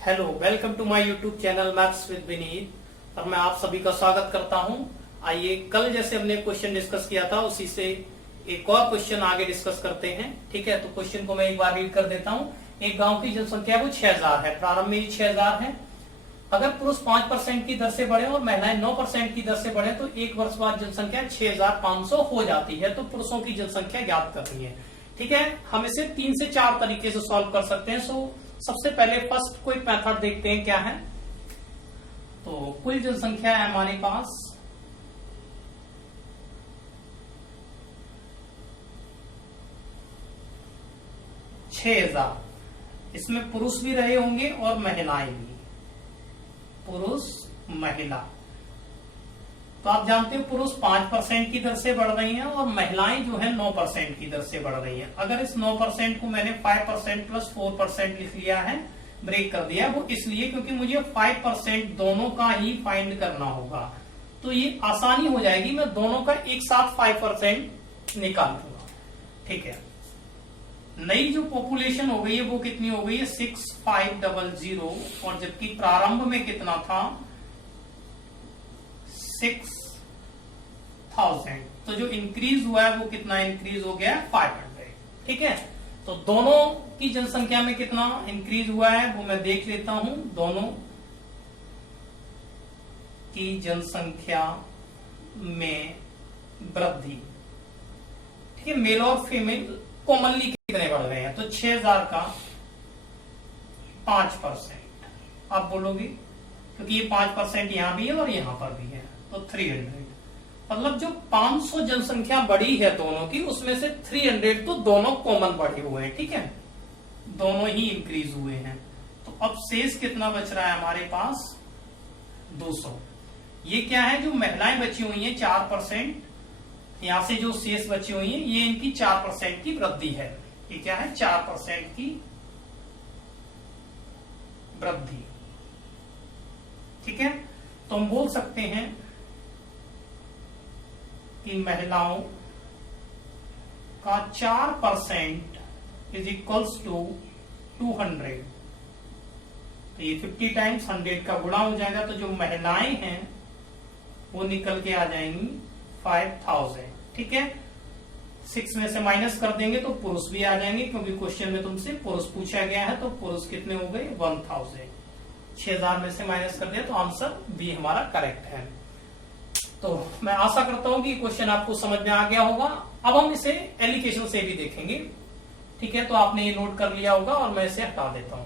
Hello, welcome to my YouTube channel maths with Vineet. और मैं आप सभी का स्वागत करता हूं। आइए, कल जैसे हमने क्वेश्चन डिस्कस किया था उसी से एक और क्वेश्चन आगे डिस्कस करते हैं। ठीक है, तो क्वेश्चन को मैं एक बार रीड कर देता हूं। एक गांव की जनसंख्या वो 6000 है, प्रारंभ में 6000 है। अगर पुरुष 5% की दर से बढ़े और महिलाएं 9% की दर से बढ़े तो एक वर्ष बाद जनसंख्या 6500 हो जाती है। तो पुरुषों की जनसंख्या ज्ञात करनी है। ठीक है, हम इसे 3 से 4 तरीके से सॉल्व कर सकते हैं। सबसे पहले फर्स्ट कोई मेथड देखते हैं क्या है। तो कुल जनसंख्या है हमारे पास 6000। इसमें पुरुष भी रहे होंगे और महिलाएं भी, पुरुष महिला। तो आप जानते हो पुरुष 5% की दर से बढ़ रही हैं और महिलाएं जो है 9% की दर से बढ़ रही हैं। अगर इस 9% को मैंने 5% प्लस 4% लिख लिया है, ब्रेक कर दिया, वो इसलिए क्योंकि मुझे 5% दोनों का ही फाइंड करना होगा। तो ये आसानी हो जाएगी, मैं दोनों का एक साथ 5% निकाल दूंगा। ठीक है, नई जो पॉपुलेशन हो गई है वो कितनी हो गई है 6500, और जबकि प्रारंभ में कितना था 6000। तो जो इंक्रीज हुआ है वो कितना इंक्रीज हो गया 500। ठीक है, तो दोनों की जनसंख्या में कितना इंक्रीज हुआ है वो मैं देख लेता हूं। दोनों की जनसंख्या में वृद्धि। ठीक है, मेल और फीमेल कॉमनली कितने बढ़ गए हैं, तो 6000 का 5%। आप बोलोगे क्योंकि ये 5% यहां भी है और यहां पर भी है, तो 300। मतलब जो 500 जनसंख्या बढ़ी है दोनों की, उसमें से 300 तो दोनों कॉमन बढ़े हुए हैं। ठीक है, दोनों ही इंक्रीज हुए हैं। तो अब शेष कितना बच रहा है हमारे पास 200। ये क्या है, जो महिलाएं बची हुई हैं 4%, यहां से जो शेष बची हुई है ये इनकी 4% की वृद्धि है। ये क्या है 4% की वृद्धि। ठीक है, तो हम बोल सकते हैं कि महिलाओं का 4% इज इक्वल्स टू 200। तो ये 50 टाइम्स 100 का गुणा हो जाएगा। तो जो महिलाएं हैं वो निकल के आ जाएंगी 5000। ठीक है, 6 में से माइनस कर देंगे तो पुरुष भी आ जाएंगे, क्योंकि क्वेश्चन में तुमसे पुरुष पूछा गया है। तो पुरुष कितने हो गए 1000। 6000 में से माइनस कर दिया तो आंसर बी हमारा करेक्ट है। तो मैं आशा करता हूं कि क्वेश्चन आपको समझ में आ गया होगा। अब हम इसे एलिगेशन से भी देखेंगे। ठीक है, तो आपने ये नोट कर लिया होगा और मैं इसे हटा देता हूं।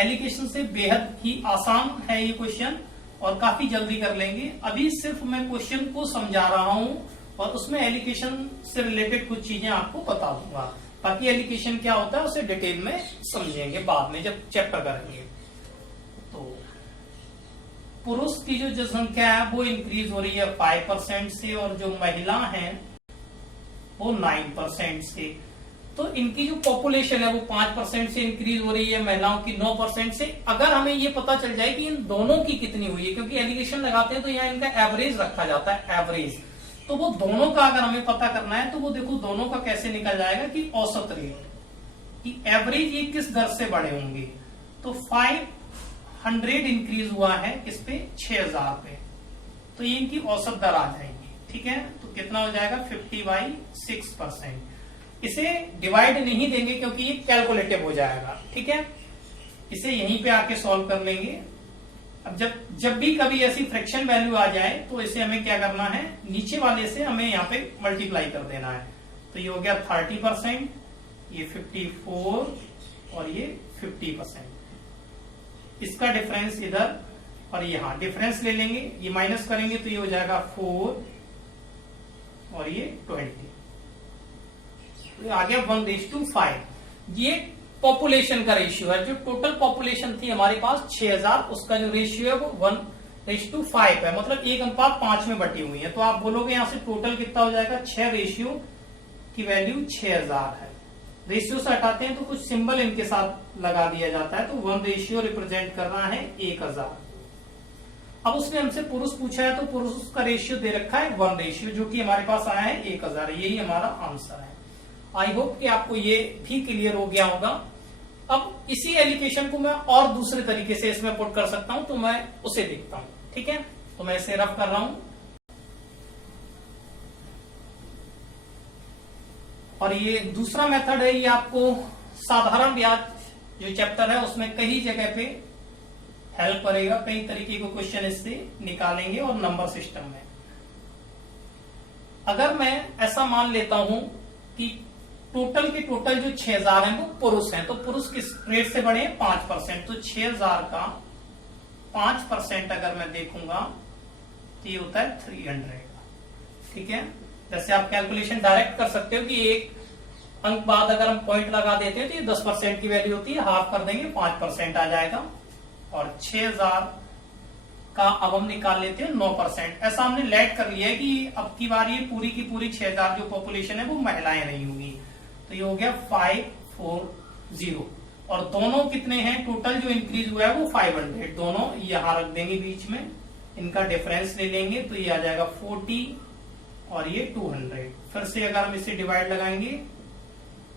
एलिगेशन से बेहद ही आसान है ये क्वेश्चन और काफी जल्दी कर लेंगे। अभी सिर्फ मैं क्वेश्चन को समझा रहा हूं और उसमें एलिगेशन से रिलेटेड कुछ चीजें आपको बता दूंगा। बाकी एलिगेशन क्या होता है उसे डिटेल में समझेंगे बाद में जब चैप्टर करेंगे। तो पुरुष की जो जनसंख्या है वो इंक्रीज हो रही है 5% से, और जो महिला है वो 9% से। तो इनकी जो पॉपुलेशन है वो 5% से इंक्रीज हो रही है, महिलाओं की 9% से। अगर हमें ये पता चल जाए कि इन दोनों की कितनी हुई है, क्योंकि एलिगेशन लगाते हैं तो यहाँ इनका एवरेज रखा जाता है, एवरेज। तो वो दोनों का अगर हमें पता करना है तो वो देखो दोनों का कैसे निकल जाएगा कि औसत रेट कि एवरेज ये किस दर से बढ़े होंगे। तो 500 इंक्रीज हुआ है किस पे 6000 पे, तो ये इनकी औसत दर आ जाएगी। ठीक है, तो कितना हो जाएगा 50/6%। इसे डिवाइड नहीं देंगे क्योंकि ये कैलकुलेटिव हो जाएगा। ठीक है, इसे यहीं पे आके सॉल्व कर लेंगे। अब जब भी कभी ऐसी फ्रैक्शन वैल्यू आ जाए तो इसे हमें क्या करना है, नीचे वाले से हमें यहाँ पे मल्टीप्लाई कर देना है। तो ये हो गया 30%, ये 54 और ये 50%। इसका डिफरेंस इधर और यहाँ डिफरेंस ले लेंगे, ये माइनस करेंगे तो ये हो जाएगा 4 और ये 20। तो आ गया 1:5। ये पॉपुलेशन का रेशियो है। जो टोटल पॉपुलेशन थी हमारे पास 6000, उसका जो रेशियो है वो 1:5 है, मतलब 1:5 में बटी हुई है। तो आप बोलोगे यहां से टोटल कितना हो जाएगा, 6 रेशियो की वैल्यू 6000 है। रेशियो से हटाते हैं तो कुछ सिंबल इनके साथ लगा दिया जाता है। तो 1 रेशियो रिप्रेजेंट कर रहा है 1000। अब उसने हमसे पुरुष पूछा है तो पुरुष का रेशियो दे रखा है 1 रेशियो, जो कि हमारे पास आया है 1000। यही हमारा आंसर है। आई होप कि आपको ये भी क्लियर हो गया होगा। अब इसी एलिकेशन को मैं और दूसरे तरीके से इसमें पुट कर सकता हूं, तो मैं उसे देखता हूं। ठीक है, तो मैं इसे रफ कर रहा हूं। और ये दूसरा मेथड है, ये आपको साधारण ब्याज जो चैप्टर है उसमें कई जगह पे हेल्प करेगा। कई तरीके के क्वेश्चन इससे निकालेंगे और नंबर सिस्टम में। अगर मैं ऐसा मान लेता हूं कि टोटल के टोटल जो 6000 हैं वो पुरुष हैं, तो पुरुष किस रेट से बढ़े हैं? 5%। तो 6000 का 5% अगर मैं देखूंगा तो ये होता है 300। ठीक है, जैसे आप कैलकुलेशन डायरेक्ट कर सकते हो कि एक अंक बाद अगर हम पॉइंट लगा देते हैं तो ये 10% की वैल्यू होती है, हाफ कर देंगे 5% आ जाएगा। और 6000 का अब हम निकाल लेते हैं 9%। ऐसा हमने लेट कर लिया है कि अब की बार ये पूरी की पूरी 6000 जो पॉपुलेशन है वो महिलाएं नहीं होंगी। तो ये हो गया 540। और दोनों कितने हैं? टोटल जो इंक्रीज हुआ है वो 500। दोनों यहां रख देंगे बीच में, इनका डिफरेंस ले लेंगे तो ये आ जाएगा 40 और ये 200। फिर से अगर हम इसे डिवाइड लगाएंगे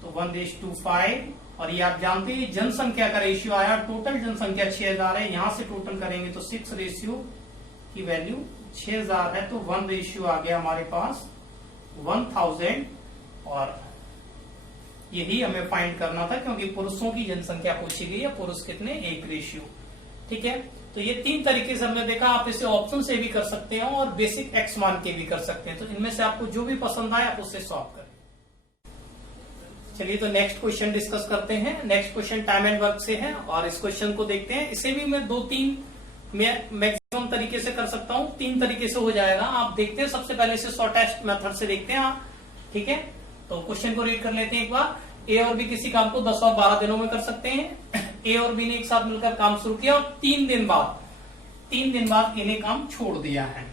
तो 1:5। और ये आप जानते हैं जनसंख्या का रेशियो आया, टोटल जनसंख्या 6000 है, यहां से टोटल करेंगे तो 6 रेशियो की वैल्यू 6000 है, तो 1 रेशियो आ गया हमारे पास 1000। और यही हमें फाइंड करना था क्योंकि पुरुषों की जनसंख्या पूछी गई है, पुरुष कितने? 1 रेशियो। ठीक है, तो ये 3 तरीके से हमने देखा। आप इसे ऑप्शन से भी कर सकते हैं और बेसिक एक्स मान के भी कर सकते हैं। तो इनमें से आपको जो भी पसंद आए आप उससे सॉल्व करें। चलिए, तो नेक्स्ट क्वेश्चन डिस्कस करते हैं। Next question time and work से है और इस क्वेश्चन को देखते हैं। इसे भी मैं 2-3 मैक्सिमम तरीके से कर सकता हूं, 3 तरीके से हो जाएगा। आप देखते हैं, सबसे पहले इसे शॉर्टेस्ट मेथड से देखते हैं आप। ठीक है, तो क्वेश्चन को रीड कर लेते हैं एक बार। ए और बी किसी काम को 10 और 12 दिनों में कर सकते हैं। ए और बी ने एक साथ मिलकर काम शुरू किया और 3 दिन बाद ए ने काम छोड़ दिया है।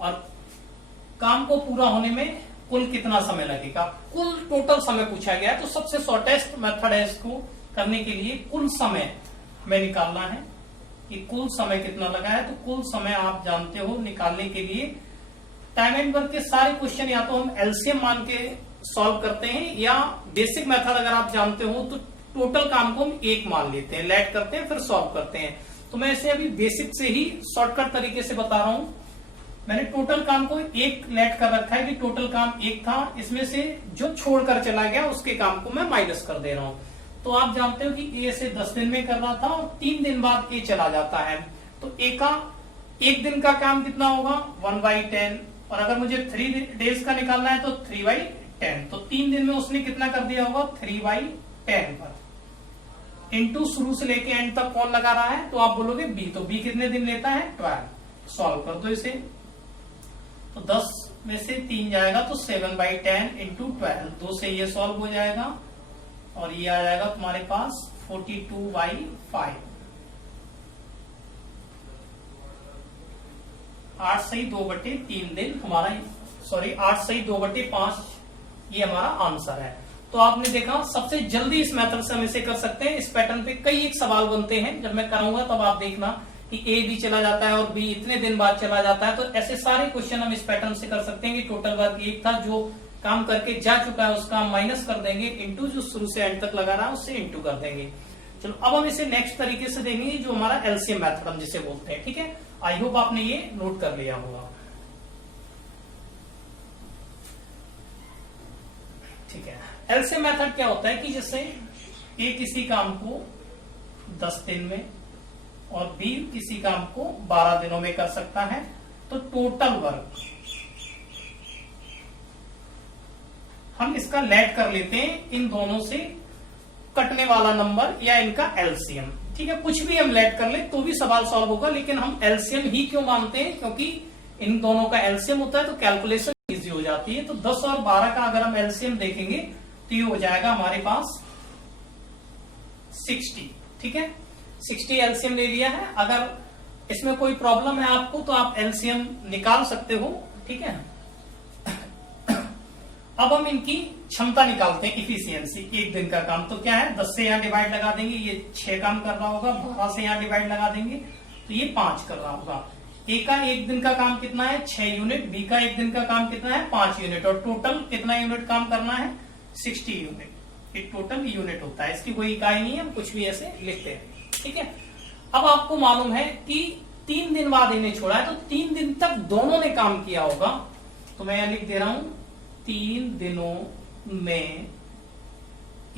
और काम को पूरा होने में कुल कितना समय लगेगा? कुल टोटल समय पूछा गया है, तो सबसे शॉर्टेस्ट मेथड है इसको करने के लिए कुल समय में निकालना है कि कुल समय कितना लगा है। तो कुल समय आप जानते हो निकालने के लिए टाइम एंड वर्क के सारे क्वेश्चन या तो हम एलसीएम मान के सॉल्व करते हैं या बेसिक मेथड अगर आप जानते हो तो टोटल काम को हम 1 मान लेते हैं, लेट करते हैं फिर सॉल्व करते हैं। तो मैं इसे अभी बेसिक से ही शॉर्टकट तरीके से बता रहा हूं। मैंने टोटल काम को 1 लेट कर रखा है कि टोटल काम 1 था, इसमें से जो छोड़कर चला गया उसके काम को मैं माइनस कर दे रहा हूं। तो आप जानते हो कि ए से 10 दिन में कर रहा था और 3 दिन बाद ए चला जाता है, तो ए का 1 दिन का काम कितना होगा? 1/10। और अगर मुझे 3 डेज का निकालना है तो 3/10। तो 3 दिन में उसने कितना कर दिया होगा? 3/10 पर इंटू शुरू से लेके एंड तक कौन लगा रहा है? तो आप बोलोगे बी। तो बी कितने दिन लेता है? 12। सॉल्व कर दो इसे, तो 10 में से 3 जाएगा तो 7/10 इंटू 12। 2 से ये सॉल्व हो जाएगा और ये आ जाएगा तुम्हारे पास 42/5। 8 सही 2/3 दिन हमारा, सॉरी 8 सही 2/5 ये हमारा आंसर है। तो आपने देखा सबसे जल्दी इस मेथड से हम इसे कर सकते हैं। इस पैटर्न पे कई एक सवाल बनते हैं, जब मैं कराऊंगा तब आप देखना कि ए भी चला जाता है और बी इतने दिन बाद चला जाता है। तो ऐसे सारे क्वेश्चन हम इस पैटर्न से कर सकते हैं कि टोटल वर्क 1 था, जो काम करके जा चुका है उसका हम माइनस कर देंगे, इंटू जो शुरू से एंड तक लगा रहा है उससे इंटू कर देंगे। चलो अब हम इसे नेक्स्ट तरीके से देखेंगे जो हमारा एलसीएम मेथड हम जिसे बोलते हैं। ठीक है, आई होप आपने ये नोट कर लिया होगा। ठीक है, एलसीएम मेथड क्या होता है कि जैसे ए किसी काम को 10 दिन में और बी किसी काम को 12 दिनों में कर सकता है, तो टोटल वर्क हम इसका लेट कर लेते हैं इन दोनों से कटने वाला नंबर या इनका एलसीएम। ठीक है, कुछ भी हम लेट कर ले तो भी सवाल सॉल्व होगा, लेकिन हम एलसीएम ही क्यों मानते हैं? क्योंकि इन दोनों का एलसीएम होता है तो कैलकुलेशन इजी हो जाती है। तो 10 और 12 का अगर हम एलसीएम देखेंगे तो ये हो जाएगा हमारे पास 60। ठीक है, 60 एलसीएम ले लिया है। अगर इसमें कोई प्रॉब्लम है आपको तो आप एलसीएम निकाल सकते हो। ठीक है, अब हम इनकी क्षमता निकालते हैं, इफिशियंसी। 1 दिन का काम तो क्या है? 10 से यहां डिवाइड लगा देंगे, ये 6 काम कर रहा होगा। 12 से यहां डिवाइड लगा देंगे तो ये 5 कर रहा होगा। ए का 1 दिन का काम कितना है? 6 यूनिट। बी का 1 दिन का काम कितना है? 5 यूनिट। और टोटल कितना यूनिट काम करना है? 60 यूनिट। ये टोटल यूनिट होता है, इसकी कोई इकाई नहीं है, हम कुछ भी ऐसे लिखते हैं, ठीक है। अब आपको मालूम है कि 3 दिन बाद इन्हें छोड़ा है, तो 3 दिन तक दोनों ने काम किया होगा, तो मैं यहां लिख दे रहा हूं 3 दिनों में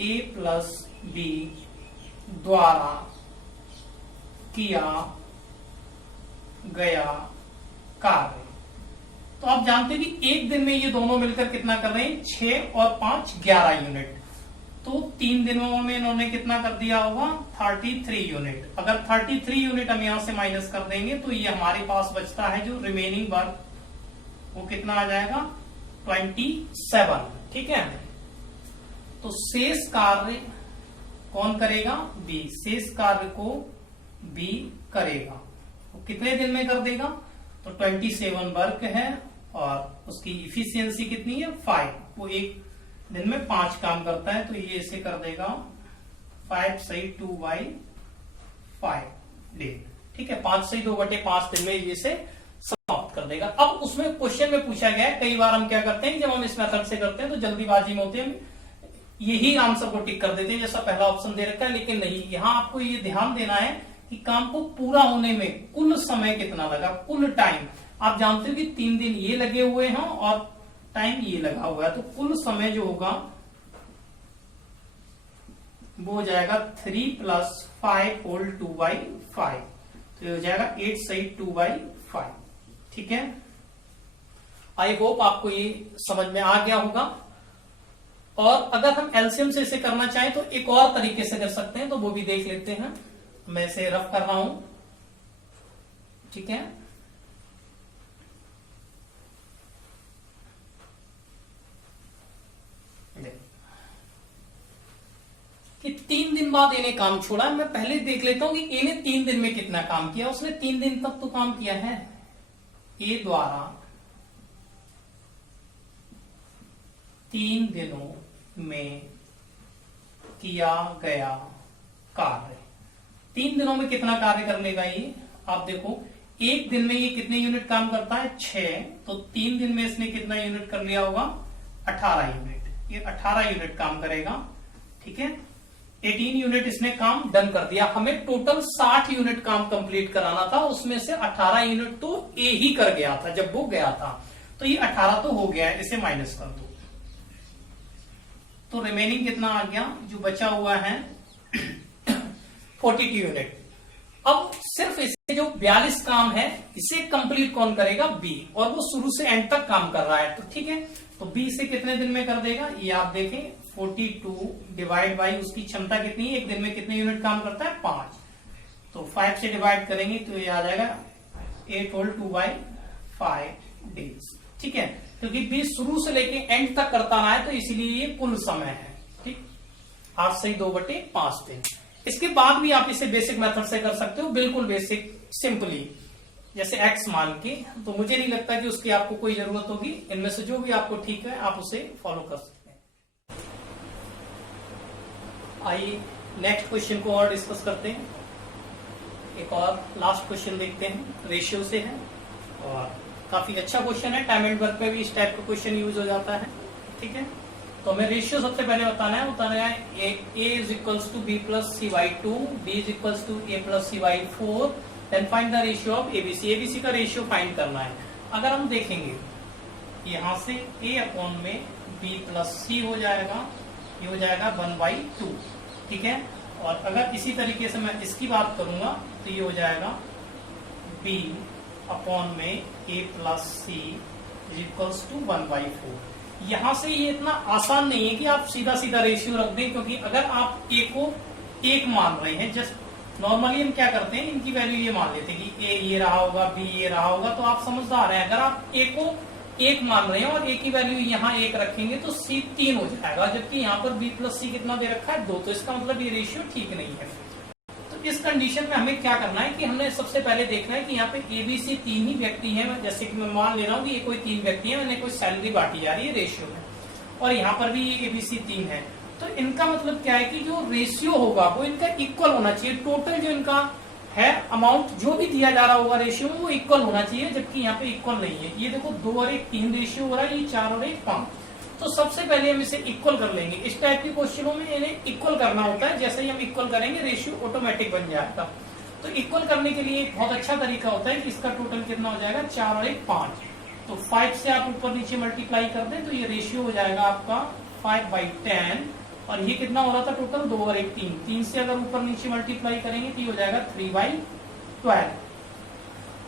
A प्लस B द्वारा किया गया कार्य। तो आप जानते हैं कि एक दिन में ये दोनों मिलकर कितना कर रहे हैं, 6 और 5 11 यूनिट। तो 3 दिनों में इन्होंने कितना कर दिया होगा, 33 यूनिट। अगर 33 यूनिट हम यहां से माइनस कर देंगे तो ये हमारे पास बचता है जो रिमेनिंग वर्क, वो कितना आ जाएगा, 27, ठीक है। तो शेष कार्य कौन करेगा, बी, शेष कार्य को बी करेगा। वो कितने दिन में कर देगा, तो 27 वर्क है और उसकी इफिशियंसी कितनी है, 5। वो एक दिन में 5 काम करता है, तो ये इसे कर देगा 5 सही 2/5 दिन, ठीक है। 5 सही 2/5 दिन में ये से समाप्त कर देगा। अब उसमें क्वेश्चन में पूछा गया है, कई बार हम क्या करते हैं, जब हम इस मेथड से करते हैं तो जल्दीबाजी में होते हैं, यही आंसर को टिक कर देते हैं जैसा पहला ऑप्शन दे रखा है, लेकिन नहीं, यहां आपको ये ध्यान देना है कि काम को पूरा होने में कुल समय कितना लगा, कुल टाइम। आप जानते हो कि 3 दिन ये लगे हुए हैं और टाइम ये लगा हुआ है, तो कुल समय जो होगा वो हो जाएगा 3 + 5 होल 2/5, तो ये हो जाएगा 8 सही 2/5, ठीक है। आई होप आपको ये समझ में आ गया होगा। और अगर हम एलसीएम से इसे करना चाहें तो एक और तरीके से कर सकते हैं, तो वो भी देख लेते हैं। मैं इसे रफ कर रहा हूं, ठीक है। कि 3 दिन बाद इन्हें काम छोड़ा, मैं पहले देख लेता हूं कि इन्हें 3 दिन में कितना काम किया। उसने 3 दिन तक तो काम किया है। ए द्वारा 3 दिनों में किया गया कार्य, 3 दिनों में कितना कार्य कर लेगा ये, आप देखो एक दिन में ये कितने यूनिट काम करता है, 6, तो 3 दिन में इसने कितना यूनिट कर लिया होगा, 18 यूनिट। ये 18 यूनिट काम करेगा, ठीक है। 18 यूनिट इसने काम डन कर दिया। हमें टोटल 60 यूनिट काम कंप्लीट कराना था, उसमें से 18 यूनिट तो ए ही कर गया था जब वो गया था, तो ये 18 तो हो गया है, इसे माइनस कर दो, तो रिमेनिंग कितना आ गया, जो बचा हुआ है 42 यूनिट। अब सिर्फ इसे जो 42 काम है इसे कंप्लीट कौन करेगा, बी, और वो शुरू से एंड तक काम कर रहा है, तो ठीक है। तो बी से कितने दिन में कर देगा, ये आप देखें 42 डिवाइड बाई उसकी क्षमता कितनी है, एक दिन में कितने यूनिट काम करता है, 5, तो 5 से डिवाइड करेंगे तो ये आ जाएगा 8 होल 2/5 डेज, ठीक है। क्योंकि बी शुरू से लेके एंड तक करता रहा है, तो इसीलिए ये कुल समय है, ठीक। 8 सही 2/5 दिन। इसके बाद भी आप इसे बेसिक मेथड से कर सकते हो, बिल्कुल बेसिक, सिंपली, जैसे x मान के, तो मुझे नहीं लगता कि उसकी आपको कोई जरूरत होगी। इनमें से जो भी आपको ठीक है आप उसे फॉलो कर सकते हैं। आइए नेक्स्ट क्वेश्चन को और डिस्कस करते हैं। एक और लास्ट क्वेश्चन देखते हैं, रेशियो से है और काफी अच्छा क्वेश्चन है। टाइम एंड वर्क में भी इस टाइप का क्वेश्चन यूज हो जाता है, ठीक है। तो हमें रेशियो सबसे पहले बताना है a is equals to b plus c/2, b is equals to a plus c/4, then find the ratio of ABC. ABC का रेशियो फाइंड करना है। अगर हम देखेंगे यहां से a अपॉन में b प्लस c हो जाएगा, ये हो जाएगा 1/2, ठीक है। और अगर इसी तरीके से मैं इसकी बात करूंगा तो ये हो जाएगा b अपॉन में a plus c is equals to 1/4। यहां से ये इतना आसान नहीं है कि आप सीधा सीधा रेशियो रख दें, क्योंकि अगर आप a को 1 मान रहे हैं, जस्ट नॉर्मली हम क्या करते हैं, इनकी वैल्यू ये मान लेते हैं कि a ये रहा होगा, b ये रहा होगा, तो आप समझदार हैं। अगर आप a को 1 मान रहे हैं और a की वैल्यू यहाँ 1 रखेंगे तो c 3 हो जाएगा, जबकि यहाँ पर b प्लस c कितना दे रखा है, 2, तो इसका मतलब ये रेशियो ठीक नहीं है। तो इस कंडीशन में हमें क्या करना है कि हमने सबसे पहले देखना है कि यहाँ पे एबीसी 3 ही व्यक्ति हैं। जैसे कि मैं मान ले रहा हूँ कि ये कोई 3 व्यक्ति है, मैंने कोई सैलरी बांटी जा रही है रेशियो में, और यहाँ पर भी ये एबीसी 3 है। तो इनका मतलब क्या है कि जो रेशियो होगा वो इनका इक्वल होना चाहिए। टोटल जो इनका है अमाउंट जो भी दिया जा रहा होगा रेशियो में वो इक्वल होना चाहिए, जबकि यहाँ पे इक्वल नहीं है। ये देखो 2 और 1 3 रेशियो हो रहा है, ये 4 और 1 5, तो सबसे पहले हम इसे इक्वल कर लेंगे। इस टाइप के क्वेश्चनों में इन्हें इक्वल करना होता है, जैसे ही हम इक्वल करेंगे रेशियो ऑटोमेटिक बन जाएगा। तो इक्वल करने के लिए एक बहुत अच्छा तरीका होता है कि इसका टोटल कितना हो जाएगा, 4 और 1 5। तो 5 से आप ऊपर नीचे मल्टीप्लाई कर दें तो ये रेशियो हो जाएगा आपका 5/10, और ये कितना हो रहा था टोटल, 2 और 1 3। 3 से अगर ऊपर नीचे मल्टीप्लाई करेंगे तो ये हो जाएगा 3/12।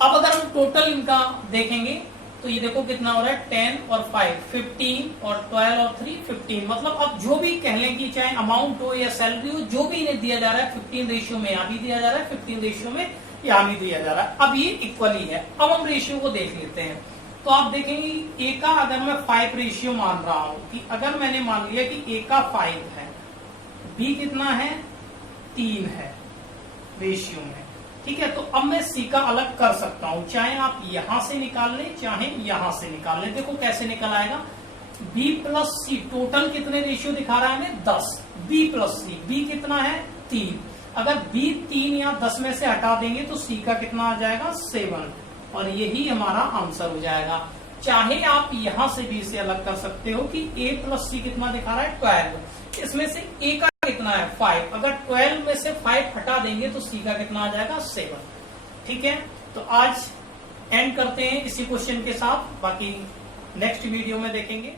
अब अगर हम टोटल इनका देखेंगे तो ये देखो कितना हो रहा है, 10 और 5 15 और 12 और 3 15। मतलब अब जो भी कह लें कि चाहे अमाउंट हो या सैलरी हो, जो भी इन्हें दिया जा रहा है 15 रेशियो में यहाँ भी दिया जा रहा है, 15 रेशियो में यहाँ भी दिया जा रहा है। अब ये इक्वल ही है। अब हम रेशियो को देख लेते हैं। तो आप देखेंगे ए का अगर मैं 5 रेशियो मान रहा हूं, कि अगर मैंने मान लिया कि ए का 5 है, बी कितना है, 3 है रेशियो में, ठीक है। तो अब मैं सी का अलग कर सकता हूं, चाहे आप यहां से निकाल लें चाहे यहां से निकाल लें। देखो कैसे निकल आएगा, बी प्लस सी टोटल कितने रेशियो दिखा रहा है हमें, 10। बी प्लस सी, बी कितना है 3। अगर बी 3 या 10 में से हटा देंगे तो सी का कितना आ जाएगा 7, और यही हमारा आंसर हो जाएगा। चाहे आप यहां से भी इसे अलग कर सकते हो कि a प्लस सी कितना दिखा रहा है 12, इसमें से a का कितना है 5। अगर 12 में से 5 हटा देंगे तो c का कितना आ जाएगा 7। ठीक है, तो आज एंड करते हैं इसी क्वेश्चन के साथ, बाकी नेक्स्ट वीडियो में देखेंगे।